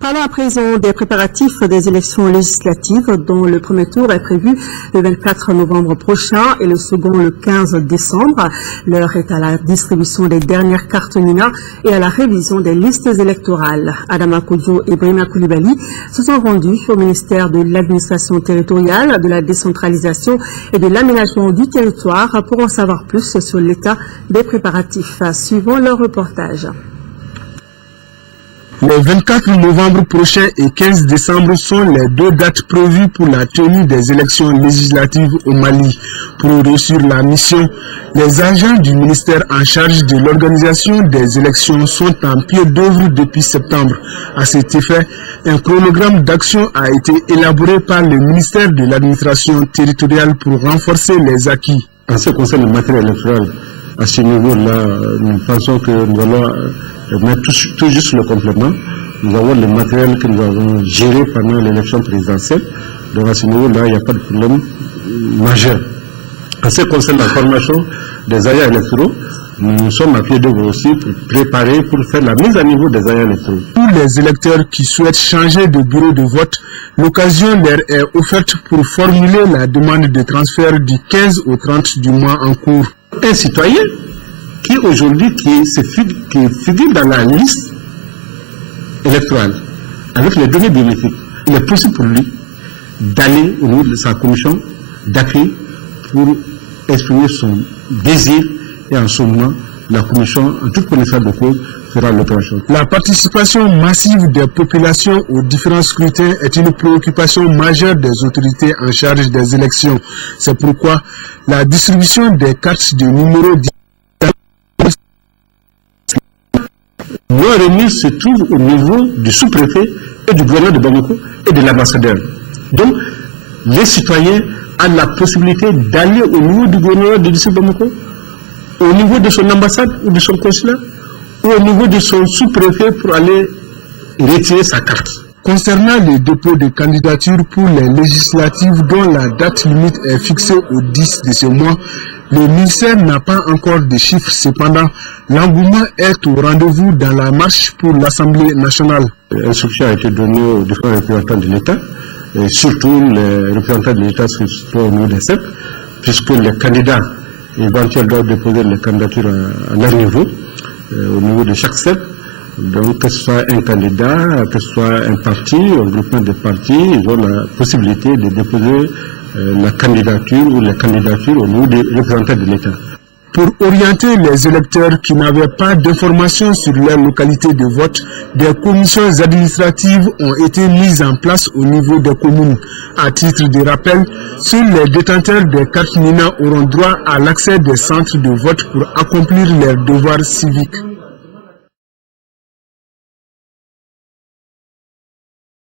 Parlons à présent des préparatifs des élections législatives dont le premier tour est prévu le 24 novembre prochain et le second le 15 décembre. L'heure est à la distribution des dernières cartes NINA et à la révision des listes électorales. Adama Kodjo et Brima Koulibaly se sont rendus au ministère de l'administration territoriale, de la décentralisation et de l'aménagement du territoire pour en savoir plus sur l'état des préparatifs. Suivant leur reportage. Le 24 novembre prochain et 15 décembre sont les deux dates prévues pour la tenue des élections législatives au Mali. Pour réussir la mission, les agents du ministère en charge de l'organisation des élections sont en pied d'œuvre depuis septembre. À cet effet, un chronogramme d'action a été élaboré par le ministère de l'administration territoriale pour renforcer les acquis. En ce qui concerne le matériel électoral, à ce niveau-là, nous pensons que nous allons mettre tout juste le complément. Nous avons le matériel que nous avons géré pendant l'élection présidentielle. Donc à ce niveau-là, il n'y a pas de problème majeur. En ce qui concerne la formation des agents électoraux, nous sommes à pied d'œuvre aussi pour préparer, pour faire la mise à niveau des agents électoraux. Pour les électeurs qui souhaitent changer de bureau de vote, l'occasion leur est offerte pour formuler la demande de transfert du 15 au 30 du mois en cours. Un citoyen qui aujourd'hui figure dans la liste électorale avec les données biométriques, il est possible pour lui d'aller au niveau de sa commission d'accueil pour exprimer son désir et en ce moment, la commission, en toute connaissance de cause, fera l'opération. La participation massive des populations aux différents scrutins est une préoccupation majeure des autorités en charge des élections. C'est pourquoi la distribution des cartes de numéros nos remises se trouvent au niveau du sous-préfet et du gouverneur de Bamako et de l'ambassadeur. Donc, les citoyens ont la possibilité d'aller au niveau du gouverneur de district Bamako, au niveau de son ambassade ou de son consulat, ou au niveau de son sous-préfet pour aller retirer sa carte. Concernant les dépôts de candidatures pour les législatives dont la date limite est fixée au 10 de ce mois, le ministère n'a pas encore de chiffres. Cependant, l'engouement est au rendez-vous dans la marche pour l'Assemblée nationale. L'instruction a été donnée aux différents représentants de l'État, et surtout les représentants de l'État qui sont au niveau des CEP, puisque les candidats éventuels doivent déposer les candidatures à leur niveau, au niveau de chaque CEP. Donc, que ce soit un candidat, que ce soit un parti, un groupement de partis, ils ont la possibilité de déposer la candidature ou les candidatures au niveau des représentants de l'État. Pour orienter les électeurs qui n'avaient pas d'informations sur leur localité de vote, des commissions administratives ont été mises en place au niveau des communes. À titre de rappel, seuls les détenteurs des cartes NINA auront droit à l'accès des centres de vote pour accomplir leurs devoirs civiques.